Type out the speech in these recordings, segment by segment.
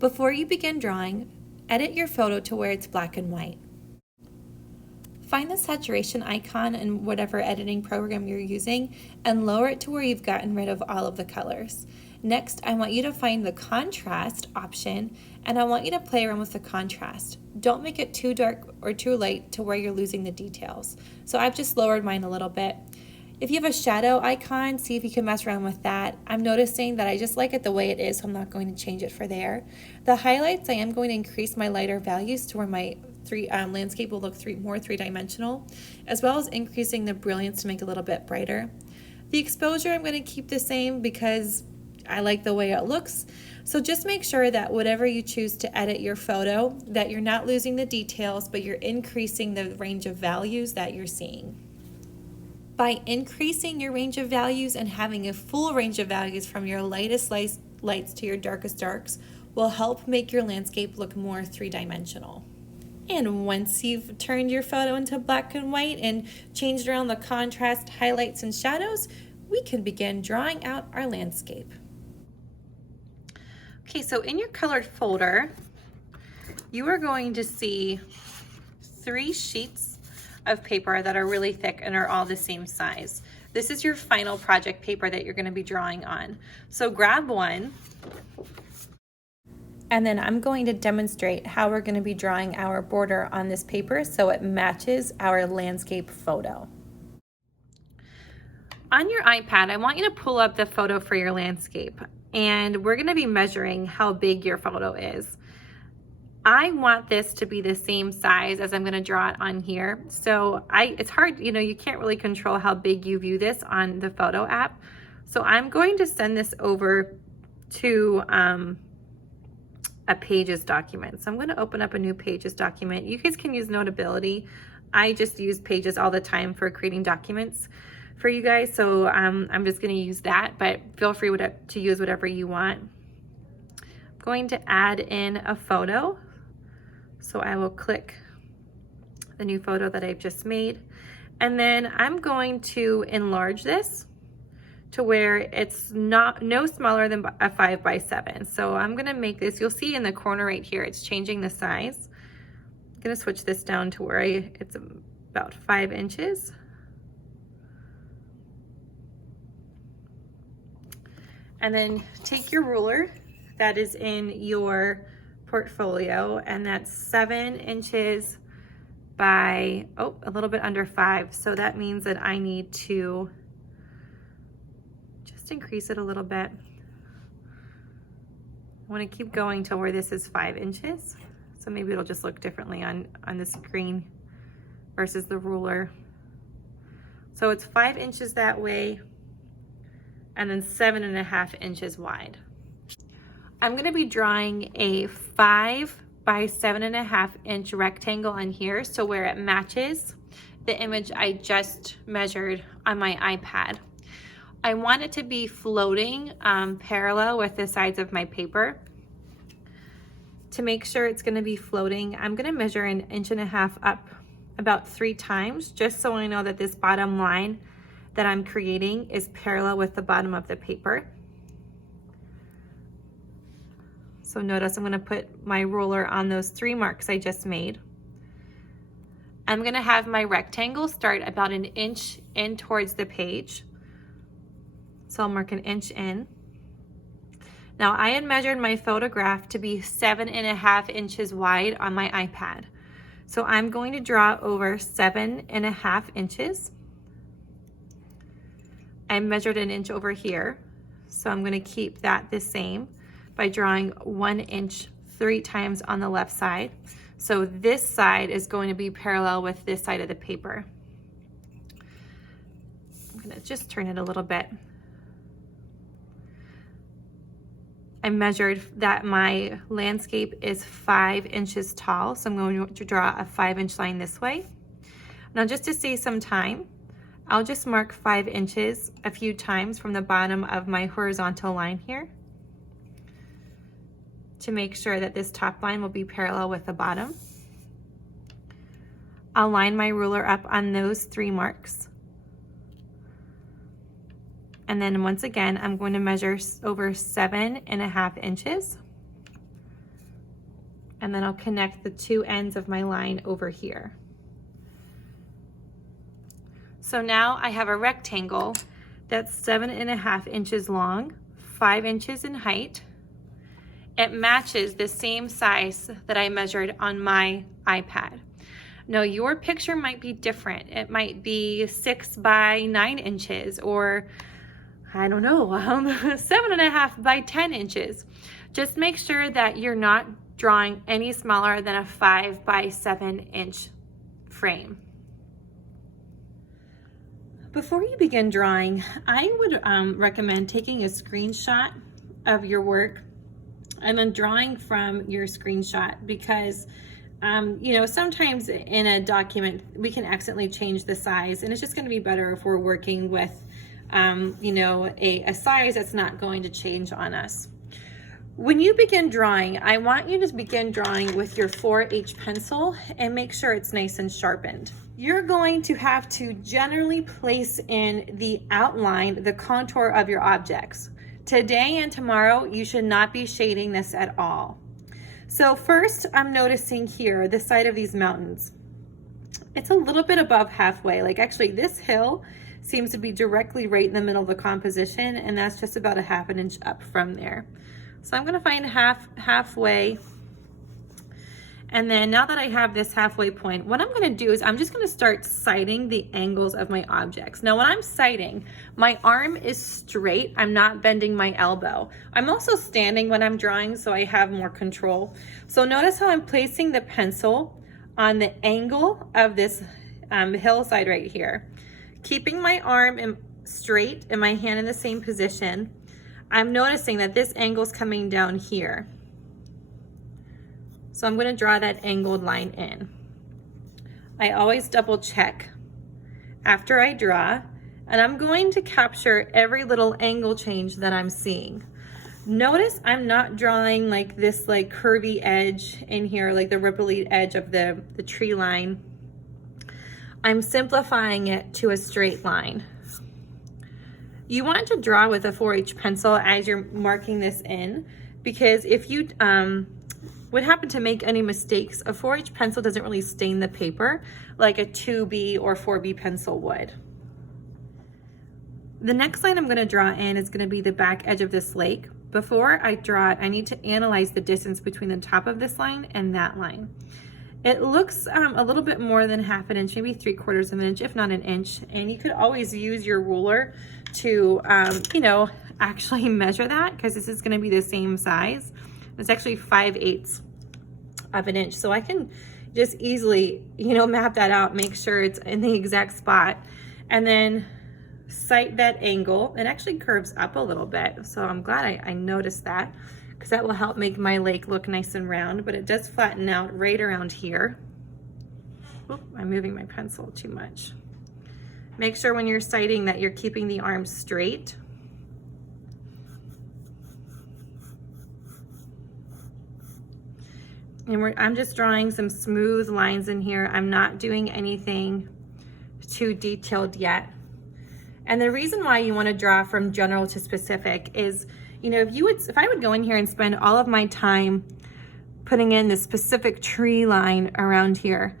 Before you begin drawing, edit your photo to where it's black and white. Find the saturation icon in whatever editing program you're using and lower it to where you've gotten rid of all of the colors. Next, I want you to find the contrast option and I want you to play around with the contrast. Don't make it too dark or too light to where you're losing the details. So I've just lowered mine a little bit. If you have a shadow icon, see if you can mess around with that. I'm noticing that I just like it the way it is, so I'm not going to change it for there. The highlights, I am going to increase my lighter values to where my landscape will look more three-dimensional, as well as increasing the brilliance to make it a little bit brighter. The exposure I'm going to keep the same because I like the way it looks. So just make sure that whatever you choose to edit your photo, that you're not losing the details, but you're increasing the range of values that you're seeing. By increasing your range of values and having a full range of values from your lightest lights to your darkest darks will help make your landscape look more three-dimensional. And once you've turned your photo into black and white and changed around the contrast, highlights, and shadows, we can begin drawing out our landscape. Okay, so in your colored folder, you are going to see 3 sheets of paper that are really thick and are all the same size. This is your final project paper that you're going to be drawing on. So grab one, and then I'm going to demonstrate how we're going to be drawing our border on this paper so it matches our landscape photo. On your iPad, I want you to pull up the photo for your landscape, and we're going to be measuring how big your photo is. I want this to be the same size as I'm going to draw it on here. So it's hard, you can't really control how big you view this on the photo app. So I'm going to send this over to a Pages document. So I'm going to open up a new Pages document. You guys can use Notability. I just use Pages all the time for creating documents for you guys. So I'm just going to use that, but feel free to use whatever you want. I'm going to add in a photo. So I will click the new photo that I've just made. And then I'm going to enlarge this to where it's no smaller than a 5x7. So I'm gonna make this, you'll see in the corner right here, it's changing the size. I'm gonna switch this down to where it's about 5 inches. And then take your ruler that is in your portfolio, and that's 7 inches by a little bit under 5. So that means that I need to just increase it a little bit. I want to keep going till where this is 5 inches. So maybe it'll just look differently on the screen versus the ruler. So it's 5 inches that way, and then 7.5 inches wide. I'm going to be drawing a 5 by 7.5 inch rectangle on here, so where it matches the image I just measured on my iPad. I want it to be floating parallel with the sides of my paper. To make sure it's going to be floating, I'm going to measure 1.5 inches up about 3 times, just so I know that this bottom line that I'm creating is parallel with the bottom of the paper. So notice I'm going to put my ruler on those 3 marks I just made. I'm going to have my rectangle start about 1 inch in towards the page. So I'll mark 1 inch in. Now I had measured my photograph to be 7.5 inches wide on my iPad. So I'm going to draw over 7.5 inches. I measured 1 inch over here. So I'm going to keep that the same by drawing 1 inch 3 times on the left side. So this side is going to be parallel with this side of the paper. I'm going to just turn it a little bit. I measured that my landscape is 5 inches tall, so I'm going to draw a 5-inch line this way. Now just to save some time, I'll just mark 5 inches a few times from the bottom of my horizontal line here to make sure that this top line will be parallel with the bottom. I'll line my ruler up on those 3 marks. And then once again, I'm going to measure over 7.5 inches. and then I'll connect the two ends of my line over here. So now I have a rectangle that's 7.5 inches long, 5 inches in height. It matches the same size that I measured on my iPad. Now your picture might be different. It might be 6 by 9 inches, or I don't know, 7.5 by 10 inches. Just make sure that you're not drawing any smaller than a 5 by 7 inch frame. Before you begin drawing, I would recommend taking a screenshot of your work and then drawing from your screenshot, because you know, sometimes in a document we can accidentally change the size, and it's just going to be better if we're working with you know, a size that's not going to change on us. When you begin drawing, I want you to begin drawing with your 4H pencil and make sure it's nice and sharpened. You're going to have to generally place in the outline, the contour of your objects. Today and tomorrow, you should not be shading this at all. So first, I'm noticing here, the side of these mountains. It's a little bit above halfway. Like actually this hill seems to be directly right in the middle of the composition, and that's just about a 1/2 inch up from there. So I'm gonna find halfway. And then now that I have this halfway point, what I'm gonna do is I'm just gonna start sighting the angles of my objects. Now when I'm sighting, my arm is straight. I'm not bending my elbow. I'm also standing when I'm drawing, so I have more control. So notice how I'm placing the pencil on the angle of this hillside right here. Keeping my arm straight and my hand in the same position, I'm noticing that this angle is coming down here. So I'm going to draw that angled line in. I always double check after I draw, and I'm going to capture every little angle change that I'm seeing. Notice I'm not drawing like this like curvy edge in here, like the ripply edge of the tree line. I'm simplifying it to a straight line. You want to draw with a 4H pencil as you're marking this in, because if you would happen to make any mistakes, a 4H pencil doesn't really stain the paper like a 2B or 4B pencil would. The next line I'm going to draw in is going to be the back edge of this lake. Before I draw it, I need to analyze the distance between the top of this line and that line. It looks a little bit more than 1/2 inch, maybe 3/4 inch, if not an inch. And you could always use your ruler to, you know, actually measure that, because this is going to be the same size. It's actually 5/8 of an inch. So I can just easily, you know, map that out, make sure it's in the exact spot, and then sight that angle. It actually curves up a little bit. So I'm glad I noticed that, because that will help make my lake look nice and round, but it does flatten out right around here. Oop, I'm moving my pencil too much. Make sure when you're sighting that you're keeping the arms straight. And I'm just drawing some smooth lines in here. I'm not doing anything too detailed yet. And the reason why you want to draw from general to specific is, you know, if I would go in here and spend all of my time putting in the specific tree line around here,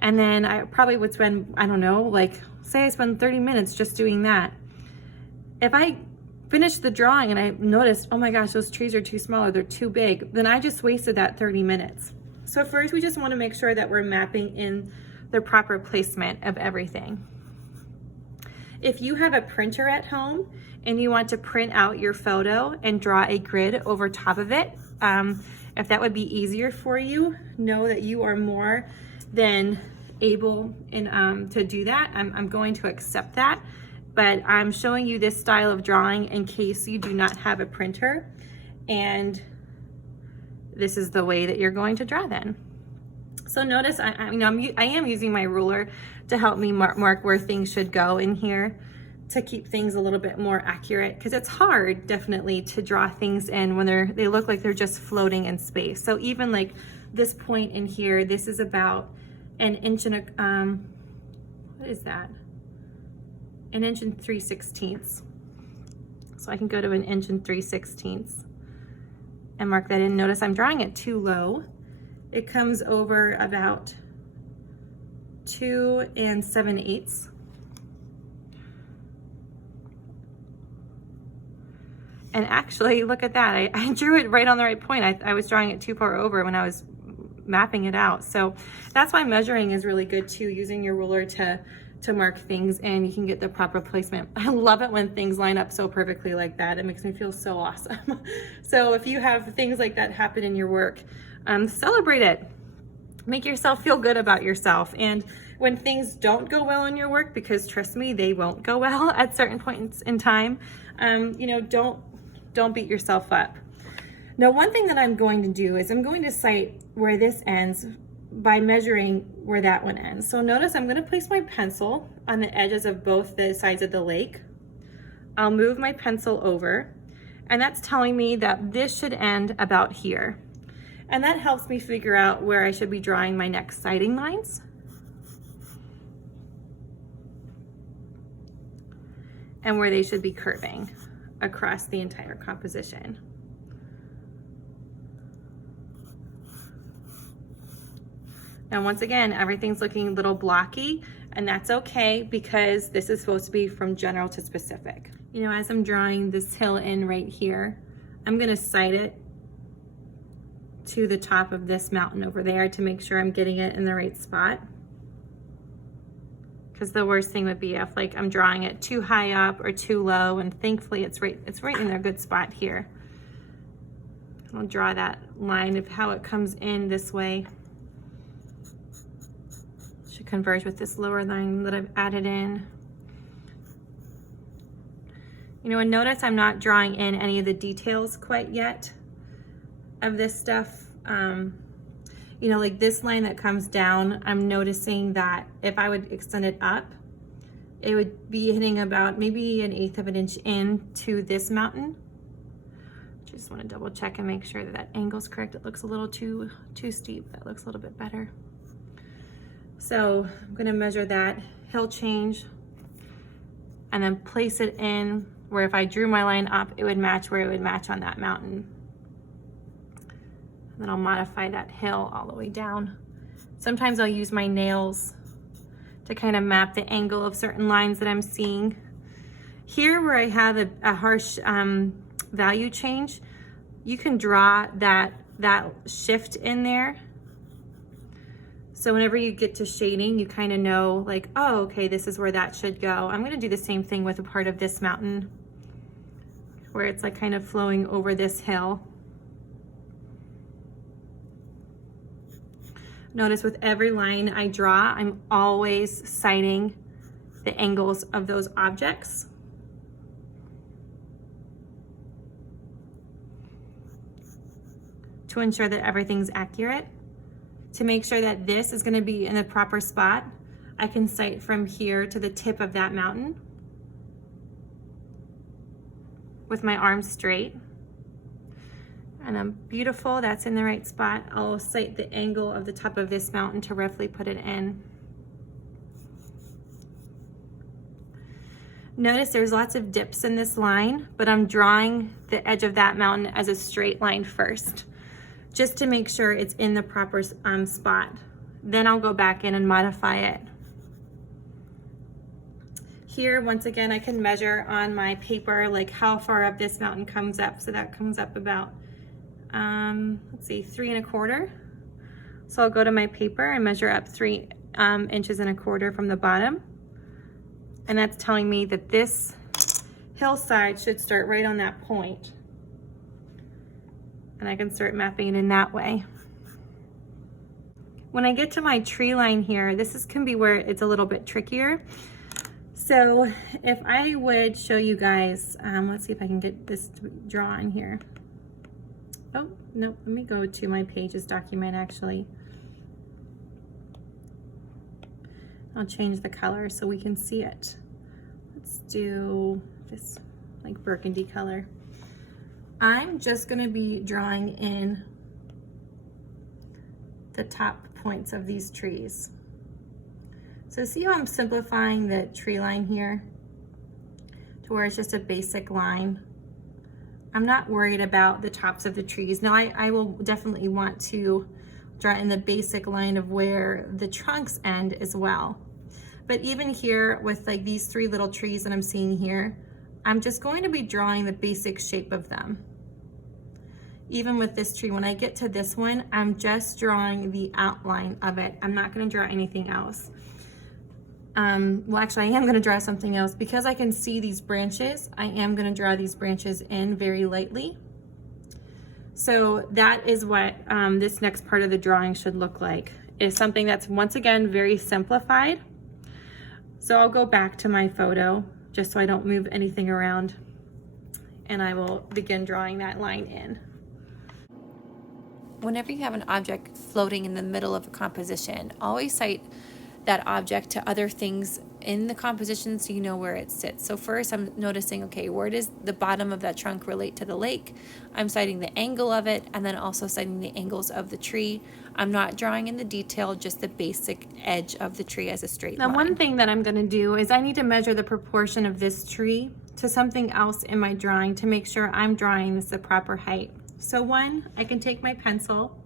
and then I probably would spend, I don't know, like say I spend 30 minutes just doing that. If I finish the drawing and I noticed, oh my gosh, those trees are too small, or they're too big, then I just wasted that 30 minutes. So first we just want to make sure that we're mapping in the proper placement of everything. If you have a printer at home and you want to print out your photo and draw a grid over top of it, if that would be easier for you, know that you are more than able to do that. I'm going to accept that, but I'm showing you this style of drawing in case you do not have a printer, and this is the way that you're going to draw then. So notice I am using my ruler to help me mark where things should go in here, to keep things a little bit more accurate, because it's hard definitely to draw things in when they look like they're just floating in space. So even like this point in here, this is about an inch and a, what is that? An inch and 3/16. So I can go to an inch and 3/16 and mark that in. Notice I'm drawing it too low, It comes over about 2 7/8. And actually, look at that. I drew it right on the right point. I was drawing it too far over when I was mapping it out. So that's why measuring is really good too, using your ruler to mark things, and you can get the proper placement. I love it when things line up so perfectly like that. It makes me feel so awesome. So if you have things like that happen in your work, celebrate it. Make yourself feel good about yourself. And when things don't go well in your work, because trust me, they won't go well at certain points in time, you know, don't beat yourself up. Now, one thing that I'm going to do is I'm going to cite where this ends by measuring where that one ends. So notice I'm going to place my pencil on the edges of both the sides of the lake. I'll move my pencil over, and that's telling me that this should end about here. And that helps me figure out where I should be drawing my next sighting lines. And where they should be curving across the entire composition. Now, once again, everything's looking a little blocky, and that's okay because this is supposed to be from general to specific. You know, as I'm drawing this hill in right here, I'm gonna sight it to the top of this mountain over there to make sure I'm getting it in the right spot. Because the worst thing would be if like I'm drawing it too high up or too low, and thankfully it's right in a good spot here. I'll draw that line of how it comes in this way. Should converge with this lower line that I've added in. You know, and notice I'm not drawing in any of the details quite yet of this stuff. You know, like this line that comes down, I'm noticing that if I would extend it up, it would be hitting about maybe 1/8 of an inch into this mountain. Just want to double check and make sure that that angle's correct. It looks a little too steep. That looks a little bit better. So I'm going to measure that hill change and then place it in where if I drew my line up, it would match where it would match on that mountain. And then I'll modify that hill all the way down. Sometimes I'll use my nails to kind of map the angle of certain lines that I'm seeing. Here where I have a harsh value change, you can draw that shift in there. So whenever you get to shading, you kind of know like, oh, okay, this is where that should go. I'm gonna do the same thing with a part of this mountain where it's like kind of flowing over this hill. Notice with every line I draw, I'm always citing the angles of those objects. To ensure that everything's accurate. To make sure that this is going to be in the proper spot, I can cite from here to the tip of that mountain with my arms straight. And I'm beautiful, that's in the right spot. I'll cite the angle of the top of this mountain to roughly put it in. Notice there's lots of dips in this line, but I'm drawing the edge of that mountain as a straight line first, just to make sure it's in the proper spot. Then I'll go back in and modify it. Here, once again, I can measure on my paper like how far up this mountain comes up. So that comes up about, let's see, 3 1/4. So I'll go to my paper and measure up 3 inches and 1/4 from the bottom. And that's telling me that this hillside should start right on that point. And I can start mapping it in that way. When I get to my tree line here, can be where it's a little bit trickier. So if I would show you guys, let's see if I can get this drawn here. Oh, no, let me go to my Pages document actually. I'll change the color so we can see it. Let's do this like burgundy color. I'm just gonna be drawing in the top points of these trees. So see how I'm simplifying the tree line here to where it's just a basic line. I'm not worried about the tops of the trees. Now I will definitely want to draw in the basic line of where the trunks end as well. But even here with like these 3 little trees that I'm seeing here, I'm just going to be drawing the basic shape of them. Even with this tree, when I get to this one, I'm just drawing the outline of it. I'm not going to draw anything else. Well, actually, I am going to draw something else. Because I can see these branches, I am going to draw these branches in very lightly. So that is what this next part of the drawing should look like. It's something that's, once again, very simplified. So I'll go back to my photo just so I don't move anything around, and I will begin drawing that line in. Whenever you have an object floating in the middle of a composition, always cite that object to other things in the composition so you know where it sits. So first I'm noticing, okay, where does the bottom of that trunk relate to the lake? I'm citing the angle of it, and then also citing the angles of the tree. I'm not drawing in the detail, just the basic edge of the tree as a straight line. Now, one thing that I'm gonna do is I need to measure the proportion of this tree to something else in my drawing to make sure I'm drawing this the proper height. So one, I can take my pencil,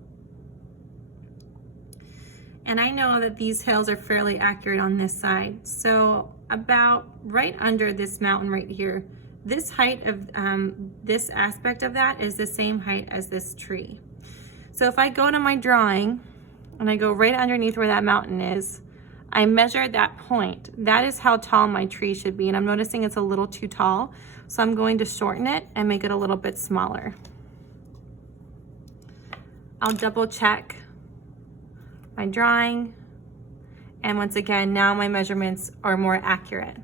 and I know that these hills are fairly accurate on this side. So about right under this mountain right here, this height of this aspect of that is the same height as this tree. So if I go to my drawing and I go right underneath where that mountain is, I measure that point. That is how tall my tree should be. And I'm noticing it's a little too tall. So I'm going to shorten it and make it a little bit smaller. I'll double check my drawing, and once again, now my measurements are more accurate.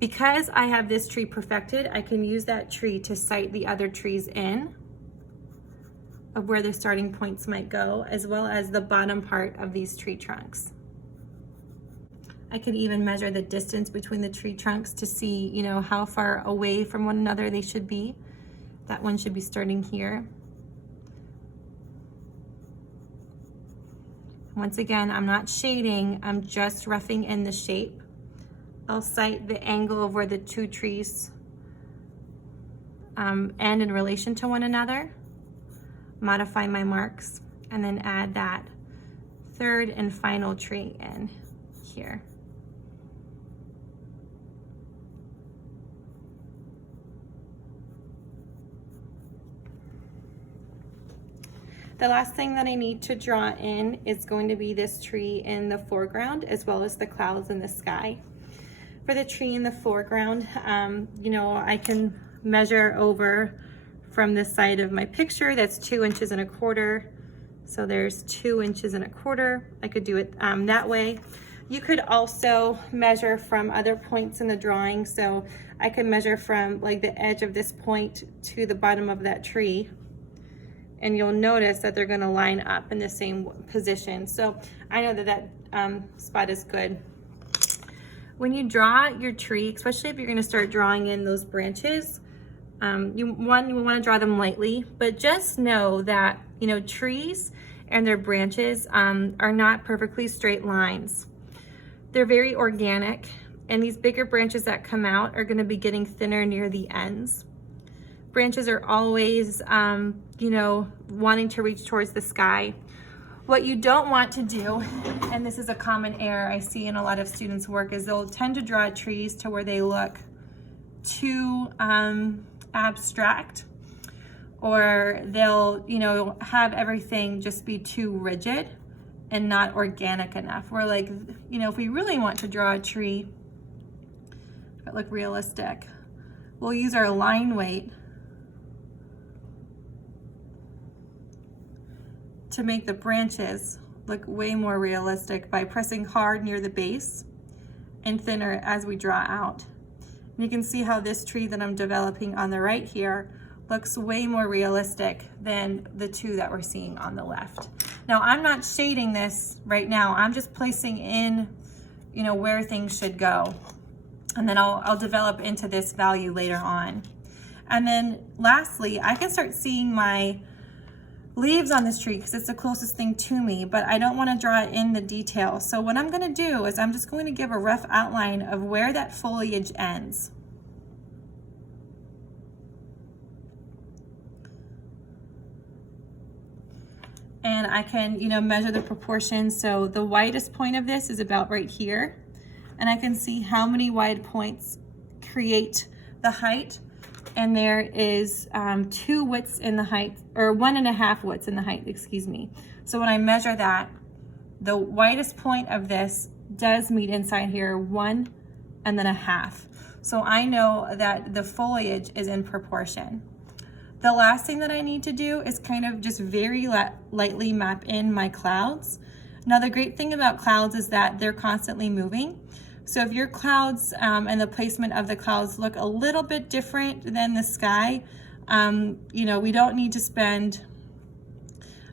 Because I have this tree perfected, I can use that tree to cite the other trees in of where the starting points might go, as well as the bottom part of these tree trunks. I could even measure the distance between the tree trunks to see, you know, how far away from one another they should be. That one should be starting here. Once again, I'm not shading, I'm just roughing in the shape. I'll cite the angle of where the 2 trees end in relation to one another, modify my marks, and then add that 3rd and final tree in here. The last thing that I need to draw in is going to be this tree in the foreground, as well as the clouds in the sky. For the tree in the foreground, you know, I can measure over from the side of my picture. That's 2 inches and a quarter. So there's 2 inches and a quarter. I could do it that way. You could also measure from other points in the drawing. So I could measure from like the edge of this point to the bottom of that tree. And you'll notice that they're gonna line up in the same position. So I know that that spot is good. When you draw your tree, especially if you're gonna start drawing in those branches, you wanna draw them lightly, but just know that, you know, trees and their branches are not perfectly straight lines. They're very organic, and these bigger branches that come out are gonna be getting thinner near the ends. Branches are always, you know, wanting to reach towards the sky. What you don't want to do, and this is a common error I see in a lot of students' work, is they'll tend to draw trees to where they look too abstract, or they'll, you know, have everything just be too rigid and not organic enough. We're like, you know, if we really want to draw a tree that look realistic, we'll use our line weight to make the branches look way more realistic by pressing hard near the base and thinner as we draw out. And you can see how this tree that I'm developing on the right here looks way more realistic than the 2 that we're seeing on the left. Now, I'm not shading this right now. I'm just placing in, you know, where things should go. And then I'll develop into this value later on. And then lastly, I can start seeing my leaves on this tree because it's the closest thing to me, but I don't want to draw in the detail. So what I'm going to do is I'm just going to give a rough outline of where that foliage ends. and I can, you know, measure the proportions. So the widest point of this is about right here, and I can see how many wide points create the height. And there is 2 widths in the height, or 1.5 widths in the height, excuse me. So when I measure that, the widest point of this does meet inside here 1 and then 1/2. So I know that the foliage is in proportion. The last thing that I need to do is kind of just very lightly map in my clouds. Now the great thing about clouds is that they're constantly moving. So if your clouds and the placement of the clouds look a little bit different than the sky, you know, we don't need to spend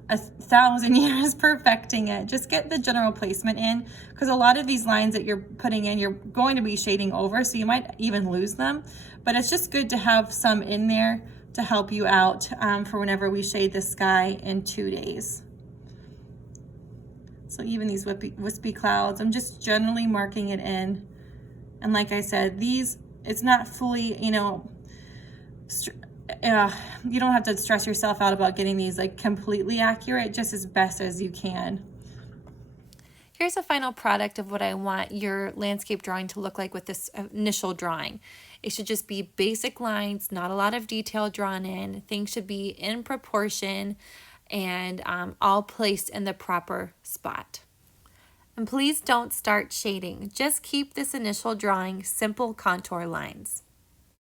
1,000 years perfecting it. Just get the general placement in, because a lot of these lines that you're putting in, you're going to be shading over, so you might even lose them. But it's just good to have some in there to help you out for whenever we shade the sky in 2 days. So even these wispy clouds, I'm just generally marking it in. And like I said, these, it's not fully, you know, you don't have to stress yourself out about getting these like completely accurate, just as best as you can. Here's a final product of what I want your landscape drawing to look like with this initial drawing. It should just be basic lines, not a lot of detail drawn in. Things should be in proportion and all placed in the proper spot. And please don't start shading. Just keep this initial drawing simple contour lines.